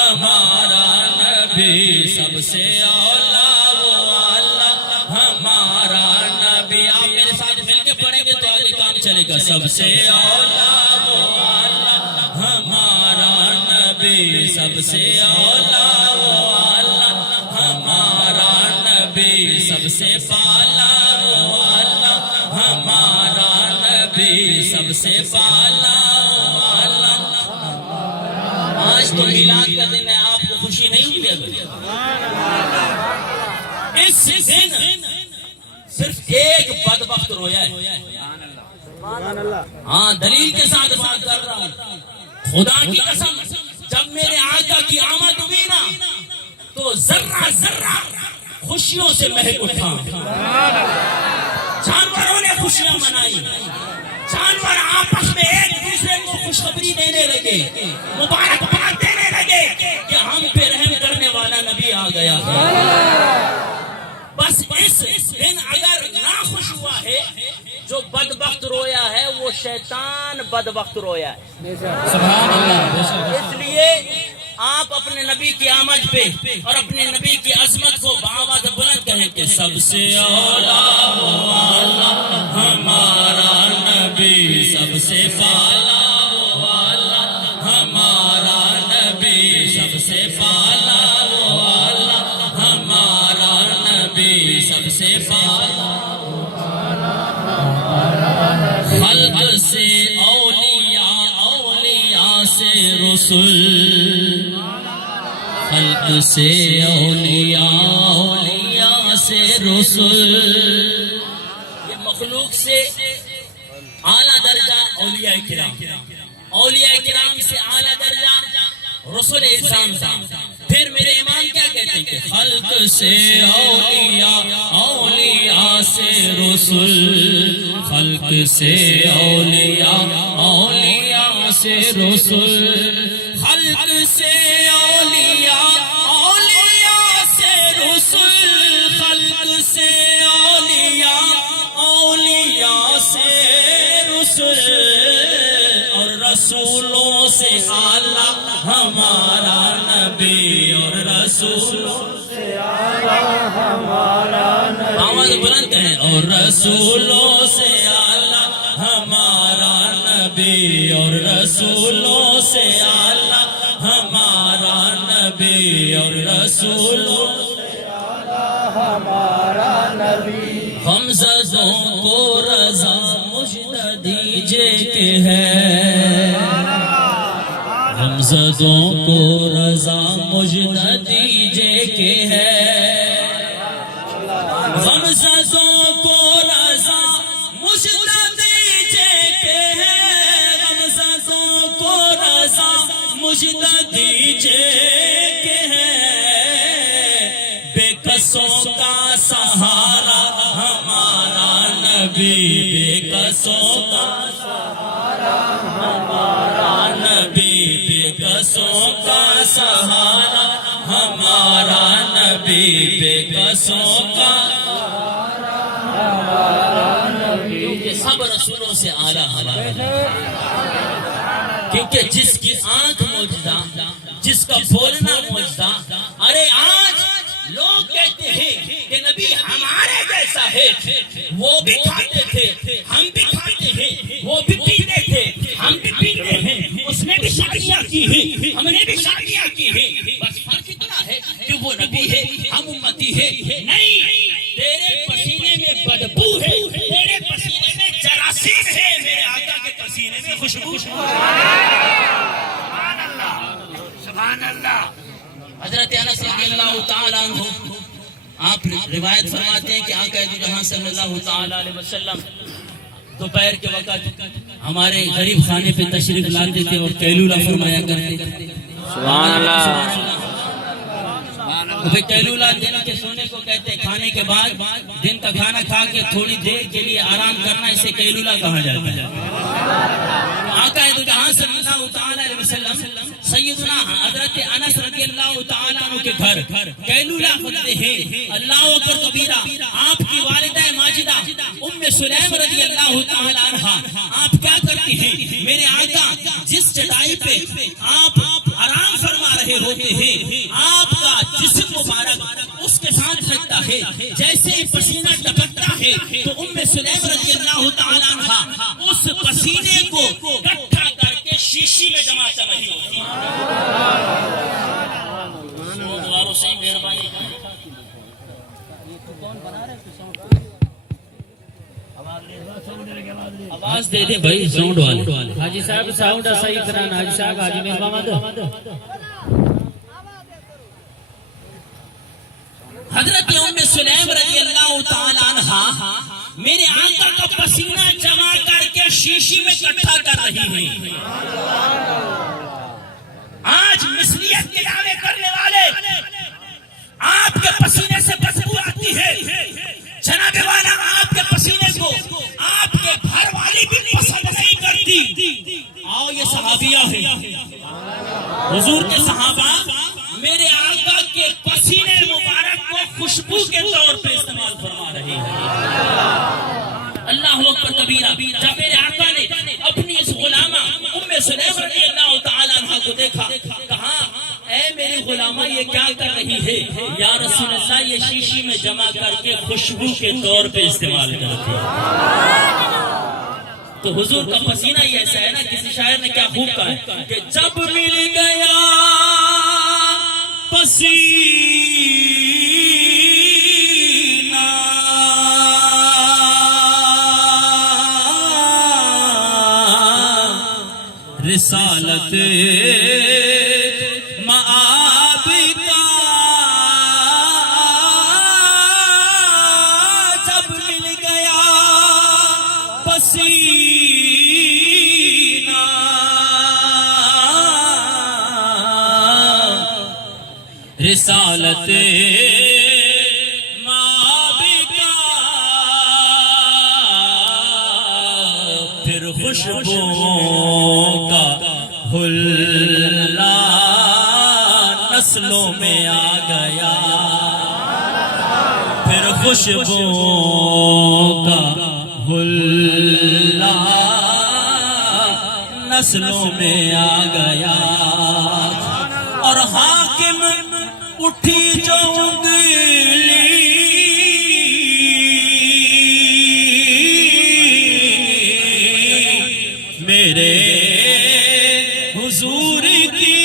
ہمارا نبی سب سے اولا وہ اللہ ہمارا نبی. آپ میرے ساتھ مل کے پڑھیں گے تو آگے کام چلے گا. سب سے اولا وہ اللہ ہمارا نبی سب سے اولا وہ اللہ ہمارا نبی سب سے پالا وہ اللہ ہمارا نبی سب سے پالا وہ اللہ. آج تو میلاد کا دن ہے, آپ کو خوشی نہیں ہوئی ہے؟ اس دن صرف ایک بدبخت رویا ہے. ہاں دلیل کے ساتھ بات کر رہا ہوں, خدا کی قسم جب میرے آقا کی آمد ہوئی نا تو ذرہ ذرہ خوشیوں سے مہک اٹھا. جانوروں نے خوشیاں منائی, جانور آپس میں ایک دوسرے کو خوشخبری دینے لگے, مبارکباد دینے لگے کہ ہم پہ رحم کرنے والا نبی آ گیا ہے. بس اس دن اگر نہ خوش ہوا ہے, جو بدبخت رویا ہے وہ شیطان بدبخت رویا ہے. سبحان اللہ. اس لیے آپ اپنے نبی کی آمد پہ اور اپنے نبی کی عظمت کو بآواز بلند کہیں کہ سب سے اولا وہ اللہ ہمارا نبی سب سے پالا وہ اللہ ہمارا نبی سب سے پالا وہ اللہ ہمارا نبی سب سے پالا. خلق سے اولیاء, اولیاء سے رسول, خلق سے اولیاء, اولیاء سے رسول. یہ مخلوق سے اعلیٰ درجہ اولیاء کرام, اولیاء کرام سے اعلیٰ درجہ رسول اعظام تھا. پھر میرے امام کیا کہتے ہیں کہ خلق سے اولیاء, اولیاء سے رسول, خلق سے اولیاء, اولیاء سے رسول, خلق سے اولیاء, اولیاء سے رسول, خلق سے اولیاء, اولیاء سے رسول, اور رسولوں سے اعلیٰ ہمارا نبی, اور رسولوں سے اعلیٰ ہمارا نبی. آواز بلند کہیں اور رسولوں سے اعلیٰ ہمارا نبی, اور رسولوں سے اعلیٰ ہمارا نبی, اور رسولوں سے اعلیٰ ہمارا نبی. غمزدوں کو رضا مجھ دیجے کہ ہے, غمزدوں کو رضا مجھ دیجے کہ ہے, غمزدوں کو رضا مجھ دیجے کہ ہے, غمزدوں کو رضا مجھ دیجے کہ ہے. بے کسوں کا سہارا ہمارا نبی, بے کسوں کا سہارا ہمارا نبی, بے کسوں کا سہارا ہمارا نبی, بے کسوں کا سہارا ہمارا نبی. کیونکہ سب رسولوں سے اعلیٰ ہمارا نبی, کیونکہ جس کی آنکھ معجزہ, جس کا بولنا معجزہ. ارے آج لوگ کہتے ہیں کہ نبی ہمارے جیسا ہے, وہ بھی کھاتے تھے ہم بھی کھاتے ہیں, وہ بھی پیتے تھے ہم بھی پیتے ہیں, اس نے بھی شادیاں کی ہیں ہم نے بھی شادیاں کی ہیں, بس فرق اتنا ہے کہ وہ نبی ہے ہم امتی ہے. نہیں, تیرے پسینے میں بدبو ہے, تیرے پسینے میں جراثیم ہے, میرے آقا کے پسینے میں خوشبو. سبحان اللہ, سبحان اللہ. حضرت انس رضی اللہ تعالیٰ عنہ آپ روایت فرماتے ہیں کہ آقا دو جہاں صلی اللہ تعالیٰ علیہ وسلم دوپہر کے وقت ہمارے غریب خانے پہ تشریف لاتے تھے اور قیلولہ فرمایا کرتے تھے. سبحان اللہ. قیلولہ دن کے سونے کو کہتے ہیں, کھانے کے بعد دن کا کھانا کھا کے تھوڑی دیر کے لیے آرام کرنا, اسے قیلولہ کہا جاتا ہے. آقا دو جہاں صلی اللہ تعالیٰ علیہ وسلم سیدنا حضرت انس رضی اللہ تعالیٰ عنہ کے گھر قیلولہ کرتے ہیں. اللہ اکبر کبیرہ. آپ کی والدہ ماجدہ ام سلیم رضی اللہ تعالیٰ عنہ آپ کیا کرتی ہیں, میرے آقا جس چٹائی پہ آپ آرام فرما رہے رہے ہوتے ہیں آپ کا جسم مبارک اس کے ساتھ لگتا ہے، جیسے ہی پسینہ ٹپکتا ہے تو ام سلیم رضی اللہ تعالیٰ عنہ اس پسینے کو اکٹھا کر کے شیشی میں جمع کر رہی ہوتی ہے۔ دوبارہ صحیح مہربانی آواز دے دیں بھائی ساؤنڈ والے۔ حاجی صاحب ساؤنڈ صحیح کرانا، حاجی صاحب حاجی محمد حضرت ام سلیم رضی اللہ تعالیٰ عنہ میرے آقا کا پسینہ جمع کر کے شیشی میں اکٹھا کر رہی ہیں۔ آج مثلیت کے دعوے کرنے والے آپ کے پسینے سے بدبو آتی ہے، جناب والا آپ کے پسینے کو آپ کے گھر والی بھی پسند نہیں کرتی۔ آؤ یہ صحابیہ ہے، حضور کے صحابہ میرے آقا کے پسینے مبارک کو خوشبو کے طور پہ استعمال فرما رہے ہیں۔ اللہ اکبر کبیرہ۔ جب میرے آقا نے اپنی اس غلامہ ام سلیم رضی اللہ تعالیٰ عنہ کو دیکھا، کہا اے میری غلامہ یہ کیا کر رہی ہے؟ یا رسول اللہ یہ شیشی میں جمع کر کے خوشبو کے طور پہ استعمال کرتے ہیں۔ تو حضور کا پسینہ ہی ایسا ہے نا، کسی شاعر نے کیا خوب کہا ہے کہ جب مل گیا پسینہ رسالت مآب کا، جب مل گیا پسینہ رسالت مآب کا، پھر خوشبو کا حلہ نسلوں میں آ گیا، پھر خوشبو کا حلہ نسلوں میں آ گیا۔ اور حاکم اٹھی جو انگلی میرے حضور کی،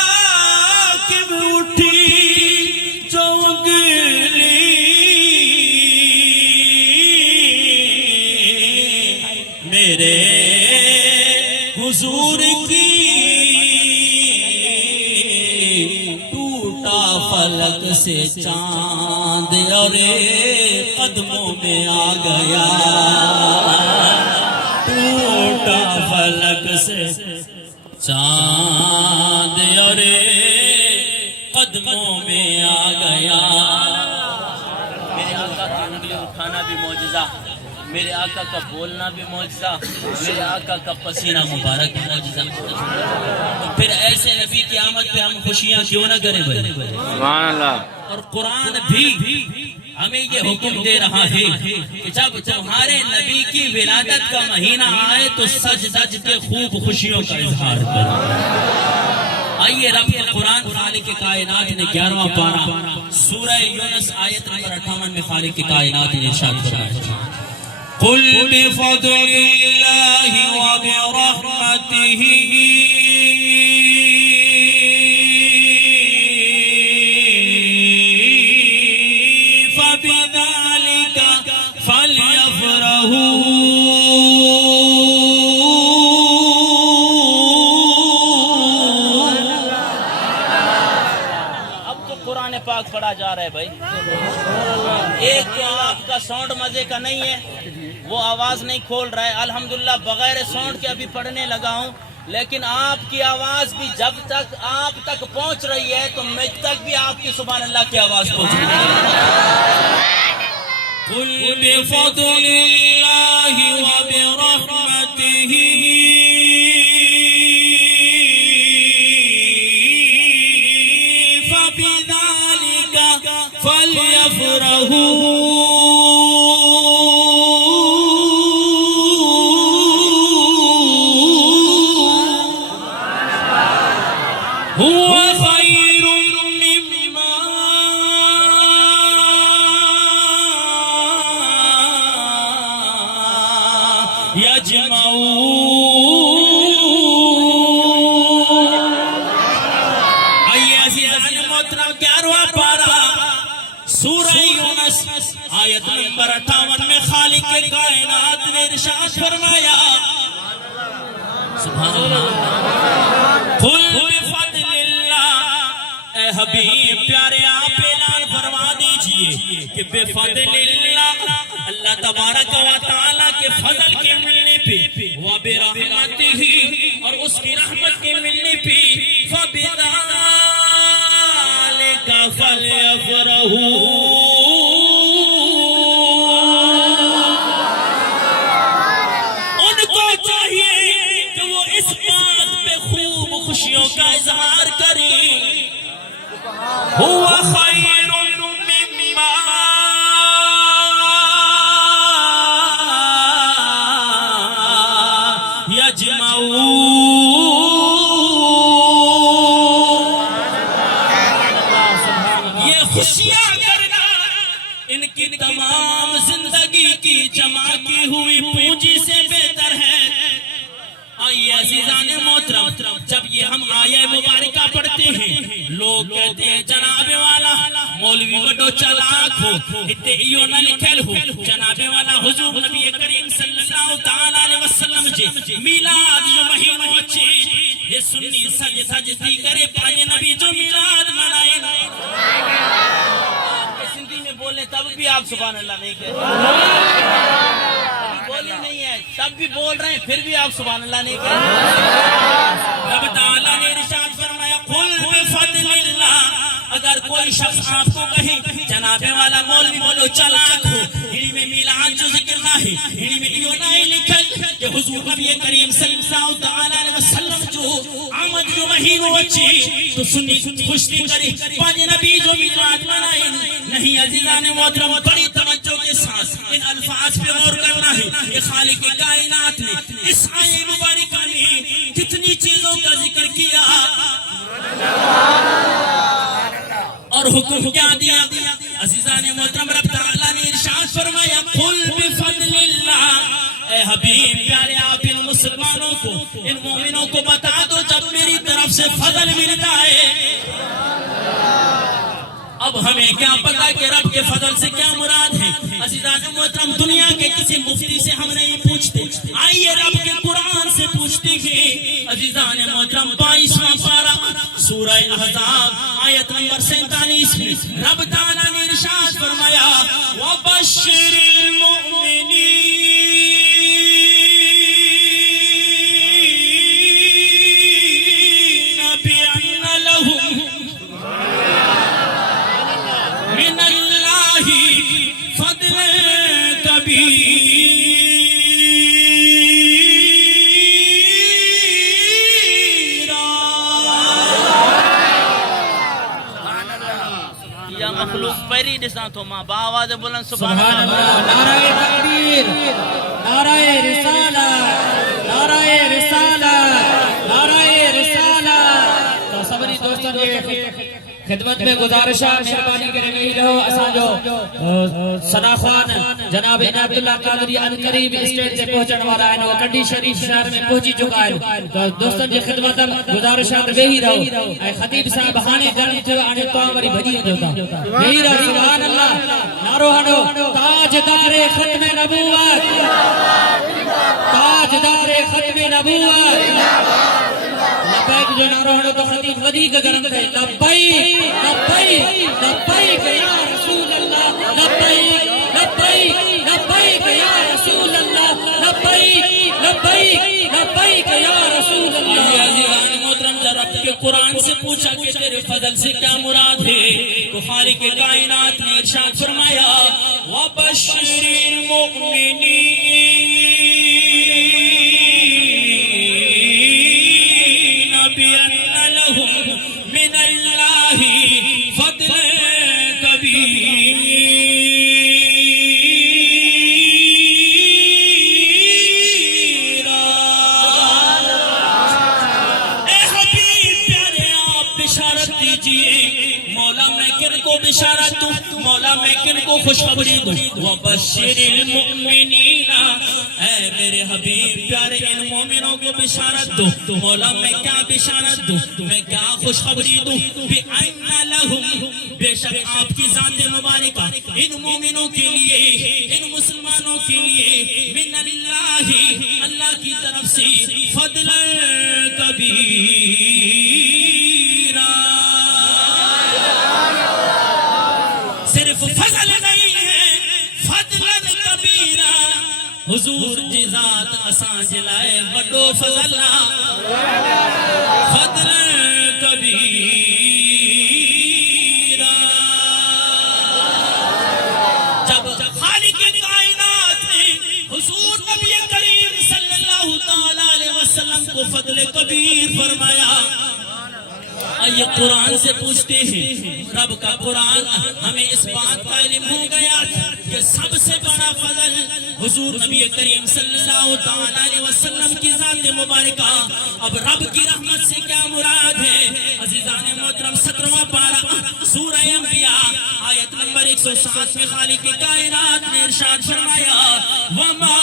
حاکم اٹھی جو انگلی میرے حضور کی، ٹوٹا فلک سے چاند اور قدموں میں آ گیا، ٹوٹا فلک سے چاند اور قدموں میں آ گیا۔ میرے آقا کی انگلی اٹھانا بھی معجزہ، میرے آقا کا بولنا بھی معجزہ، میرے آقا کا پسینہ مبارک بھی معجزہ۔ تو پھر ایسے نبی کی آمد پہ ہم خوشیاں کیوں نہ کریں بھائی؟ سبحان اللہ۔ اور قرآن بھی ہمیں یہ حکم دے رہا ہے کہ جب تمہارے نبی کی ولادت کا مہینہ آئے تو سج دج کے خوب خوشیوں کا اظہار کرو۔ آئیے رب قرآن خالق کائنات نے 11واں پارہ سورہ یونس آیت نمبر 58 میں خالق کائنات نے ارشاد فرمایا، قل بفضل اللہ وبرحمتہ فبذلک فلیفرحوا۔ اب تو قرآن پاک پڑھا جا رہا ہے بھائی، ایک تو آپ کا ساؤنڈ مزے کا نہیں ہے، وہ آواز نہیں کھول رہا ہے۔ الحمدللہ بغیر ساؤنڈ کے ابھی پڑھنے لگا ہوں، لیکن آپ کی آواز بھی جب تک آپ تک پہنچ رہی ہے تو مجھ تک بھی آپ کی سبحان اللہ کی آواز پہنچ رہی ہے۔ قل بفضل اللہ وبرحمتہ فبذلک فلیفرحوا۔ هو خير مما يجمعون. آئیے عزیزان محترم 11واں پارہ سورہ یونس آیت نمبر 58 میں خالق کائنات نے ارشاد فرمایا سبحان اللہ قل بفضل اللہ، اے حبیب پیارے آپ اعلان فرما دیجئے کہ بفضل اللہ، اللہ تبارک و تعالیٰ کے فضل کے ملنے پہ وبرحمتہ اور اس کی رحمت کے ملنے پہ فبذالک فلیفرحوا، ان کو چاہیے کہ وہ اس بات پہ خوب خوشیوں کا اظہار کریں. هو خیر مما یجمعون. یہ خوشیاں کرنا ان کی تمام زندگی کی جمع کی ہوئی پونجی سے بہتر ہے. آئیے عزیزان محترم جب یہ ہم آیہ مبارکہ پڑھتے ہیں لوگ کہتے ہیں جناب والا مولوی وڈو چلاک ہو اتنے ایو نہ لکھل ہو. جناب والا حضور نبی کریم صلی اللہ تعالیٰ علیہ وسلم جے میلاد جو مہینہ ہوچے یہ سنی سج سجدی کرے پانے نبی جو میلاد منائے. سندھی میں بولیں تب بھی آپ سبحان اللہ نہیں کہتے، بولی نہیں ہے تب بھی بول رہے ہیں پھر بھی آپ سبحان اللہ نہیں کہتے. رب تعالیٰ نے ارشاد فرمایا قل بفضل اللہ، اگر کوئی شخص آپ کو کہے جناب والا مولوی بولو چلاک ہو ہنی میں میلاد جو ذکر نہ ہے ہنی میں ایو نہ لکھل کہ حضور نبی کریم صلی اللہ علیہ وسلم جو آمد جو مہینہ وچی تو سنی خوشی کری پانے نبی جو میلاد منائے نہیں. عزیزان محترم بڑی توجہ کے ساتھ ان الفاظ پہ غور کرنا ہے کہ خالق کائنات نے اس آیہ مبارکہ میں کتنی چیزوں کا ذکر کیا اور حکم کیا دیا. عزیزان محترم رب تعالیٰ نے ارشاد فرمایا قل بفضل اللہ، اے حبیب پیارے آپ ان مسلمانوں کو ان مومنوں کو بتا دو جب میری طرف سے فضل ملتا ہے. اب ہمیں کیا پتا کہ رب کے فضل سے کیا مراد ہے. عزیزان محترم دنیا کے کسی مفتی سے ہم نہیں پوچھتے، آئیے رب کے قرآن سے پوچھتے ہیں. عزیزان محترم 22واں پارہ سورہ احزاب آیت نمبر 47 میں رب تعالیٰ نے ارشاد فرمایا وَبَشِّرِ الْمُؤْمِنِينَ بِأَنَّ لَهُم من اللہ فضل کبیرا. یا مخلوق پہری ڈساں تو ماں باواز بلند سبحان اللہ. نعرہ تکبیر، نعرہ رسالت، نعرہ رسالت، نعرہ رسالت. تو سبری دوستوں کے خدمت میں گزارشہ مہربانی کریں گے رہو اساں جو ثنا خوان جناب عبداللہ قادری عنقریب اسٹیج سے پہنچن والا ہے وہ کنڈی شریف شہر میں پہنچی چکا ہے. تو دوستوں کی خدمت گزارشات وہی رہو. اے خطیب صاحب ہانے گرم جو آنے تو ہماری بھجی ہوتا وہی رہو. سبحان اللہ. نارو ہنو تاجدار ختم نبوت، تاجدار ختم نبوت. لبیک جو نارو ہنو تو خطیب ودیق گرم تھے. لبیک لبیک لبیک یا رسول اللہ، لبیک لبیک لبیک یا رسول اللہ، لبیک لبیک لبیک یا رسول اللہ. عزیزان محترم رب کے قرآن سے پوچھا کہ تیرے فضل سے کیا مراد ہے تو خالق کائنات نے ارشاد فرمایا وَبَشِّرِ الْمُؤْمِنِينَ بِأَنَّ لَهُم من اللہ فضل کبیرا. اے حبیب پیارے آپ کو بشارت دوں مولا میں کن کو خوشخبری دوں وبشر المؤمنین اے میرے حبیب پیارے ان مومنوں کو بشارت دوں مولا میں کیا بشارت دوں میں کیا خوشخبری دوں بِأَنَّ لَهُمْ بے شک آپ کی ذات مبارکہ ان مومنوں کے لیے ان مسلمانوں کے لیے من اللہ اللہ کی طرف سے فضل کبیرہ صرف فضل نہیں ہے فضل کبیرہ حضور جی ذات اساں جلائے وڈو فضل فضل کبیرہ جب خالق کائنات نے حضور نبی کریم صلی اللہ تعالی علیہ وسلم کو فضل کبیر فرمایا یہ قرآن سے پوچھتے ہیں رب کا قرآن ہمیں اس بات کا علم ہو گیا کہ سب سے بڑا فضل حضور نبی کریم صلی اللہ تعالی علیہ وسلم کی ذات مبارکہ اب رب کی رحمت سے کیا مراد ہے عزیزان محترم 17واں پارہ سورہ انبیاء آیت نمبر 107 میں خالق کائنات نے ارشاد فرمایا وما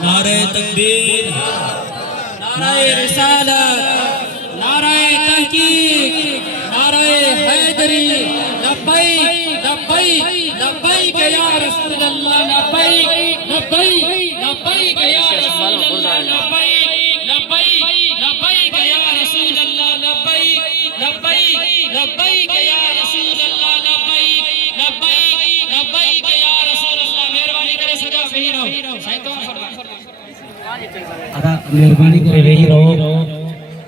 نعرہ تکبیر نعرہ رسالت نعرہ تحقیق نعرہ حیدری لبیک لبیک لبیک یا رسول اللہ لبیک لبیک لبیک یا رسول اللہ لبیک لبیک لبیک یا رسول اللہ لبیک لبیک لبیک یا رسول اللہ لبیک لبیک لبیک یا رسول اللہ مہربانی کرے سجا وہی رہو مہربانی کرے وہی رہو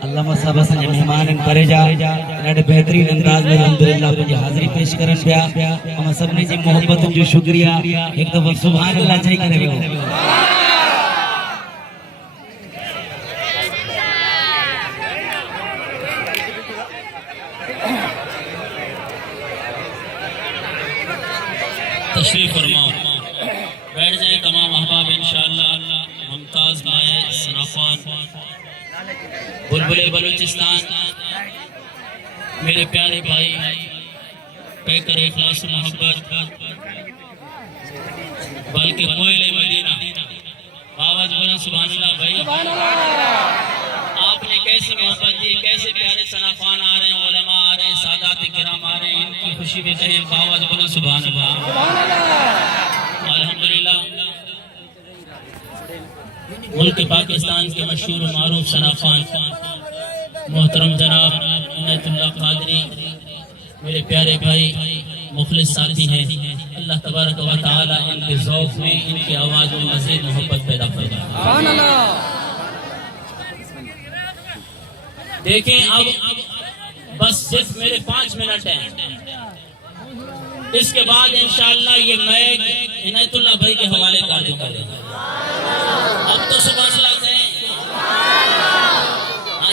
علامہ صاحب سنجھے مہمان کرے جا انہاں بہترین انداز میں الحمدللہ اپنی حاضری پیش کرن پیا ہم سب نے جی محبت جو شکریہ ایک دفعہ سبحان اللہ چاہیے کرے رہو تشریف فرماؤ بیٹھ جائیں تمام احباب انشاءاللہ ممتاز مائے صنافان بلبل بلوچستان میرے پیارے بھائی پیکر اخلاص و محبت بلکہ کوئل مدینہ آواز بولا سبحان اللہ بھائی آپ نے کیسی محبت دی کیسے پیارے صنافان آ رہے ہیں علماء آ رہے ہیں سادات کرام آ رہے ہیں ان کی خوشی میں کہیں آواز بولا سبحان اللہ الحمدللہ ملک پاکستان کے مشہور و معروف صنافان محترم جناب عنایت اللہ قادری میرے پیارے بھائی مخلص ساتھی ہیں اللہ تبارک و تعالی ان کے ذوق میں ان کی آواز میں مزید محبت پیدا فرمائے دیکھیں اب بس صرف میرے 5 منٹ ہیں اس کے بعد انشاءاللہ یہ میک عنایت اللہ بھائی کے حوالے کر دوں گا اب تو سبحان اللہ کہیں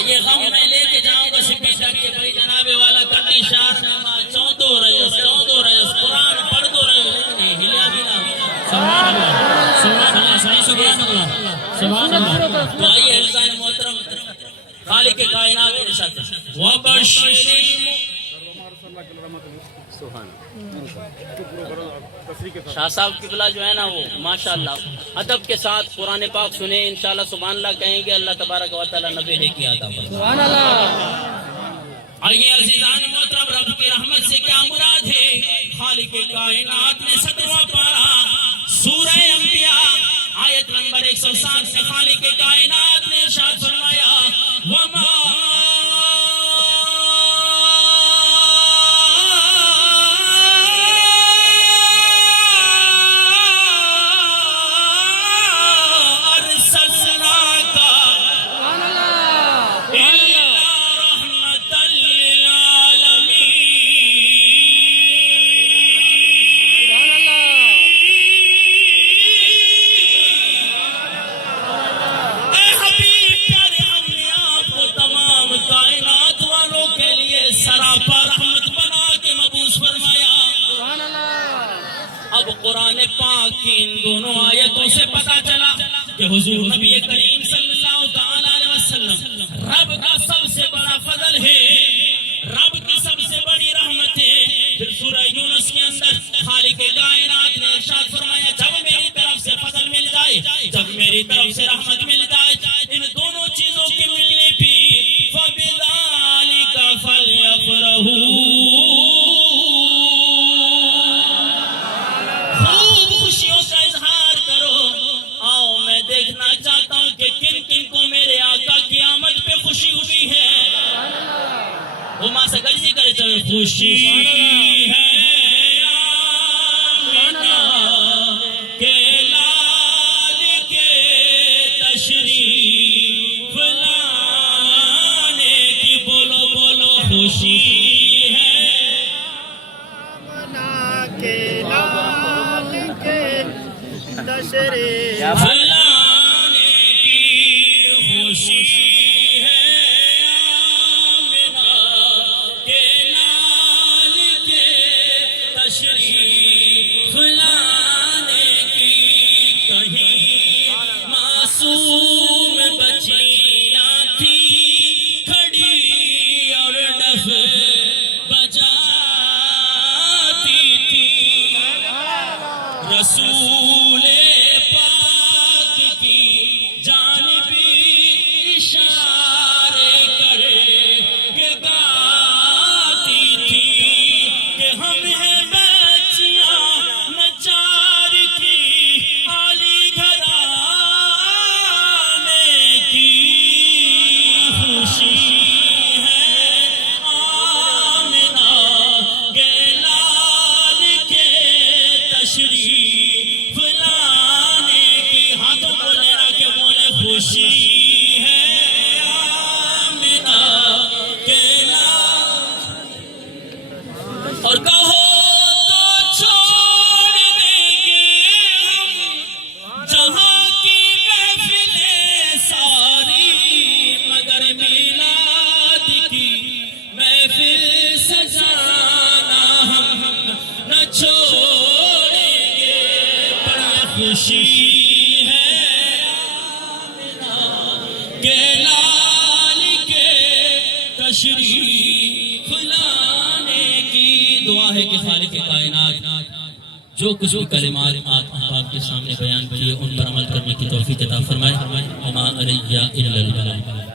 یہ غم میں لے کے جاؤں گا سپی شاہ کے بھائی جناب والا کنڈی شاہ چودو رہے قرآن پڑھ دو رہے لیکن ہلیا بھی نہ سبحان اللہ سبحان اللہ سبحان اللہ سبحان اللہ تو آئیے عزیزان محترم خالق کائنات ارشاد وبشر شاہ صاحب قبلہ جو ہے نا وہ ماشاءاللہ ادب کے ساتھ قرآن پاک سنیں انشاءاللہ سبحان اللہ کہیں گے اللہ تبارک و تعالی نبی نے کیا عطا فرمائے سبحان اللہ آئیے عزیزان محترم رب کی رحمت سے کیا مراد ہے خالق کائنات نے 17واں پارہ سورہ انبیاء آیت نمبر 107 سے خالق کائنات نے ارشاد فرمایا وما اب قرآن پاک کی ان دونوں آیتوں سے پتا چلا کہ حضور نبی کریم صلی اللہ تعالی علیہ وسلم رب کا سب سے بڑا فضل ہے، رب کی سب سے بڑی رحمت ہے۔ پھر سورہ یونس کے اندر خالق کائنات نے ارشاد فرمایا جب میری طرف سے فضل مل جائے، جب میری طرف سے رحمت مل جائے، ان دونوں چیزوں کے ملنے پہ فَبِذَلِكَ فَلْيَفْرَحُوا، خوب خوشیوں کا اظہار کرو۔ آؤ میں دیکھنا چاہتا ہوں کہ کن کن کو میرے آقا کی آمد پہ خوشی ہوئی ہے۔ وہ ماں سے گرجی کرے چلے خوشی ہے آمنہ کے لال کے تشریف لانے کی، بولو بولو خوشی ہے کے لال کے تشریف لانے کی، خوشی ہے آمنہ کے لال کے تشریف لانے کی، کہیں معصوم بچیاں تھیں کھڑی اور ڈف بجاتی تھی، رسول پاک کی جانب اشارے کر کے گاتی تھی کہ ہم ہیں بچیاں نجار کی، علی گھرانے کی، خوشی ہے آمنہ کے لال کے تشریف لانے کی، ہاتھوں کو لہرا کے بولے خوشی ہے آمنہ کے لال، اور کہو تو چھوڑ دیں گے ہم جہاں کی محفلیں ساری، مگر میلاد کی محفل سجانا ہم نہ چھوڑیں گے، بڑی خوشی ہے آمنہ کے لال کے تشریف لانے کی۔ دعا ہے کہ خالق کائنات جو کچھ بھی کلمات آپ کے سامنے بیان کیے ان پر عمل کرنے کی توفیق عطا فرمائے۔ وما علیہ الا البلاغ۔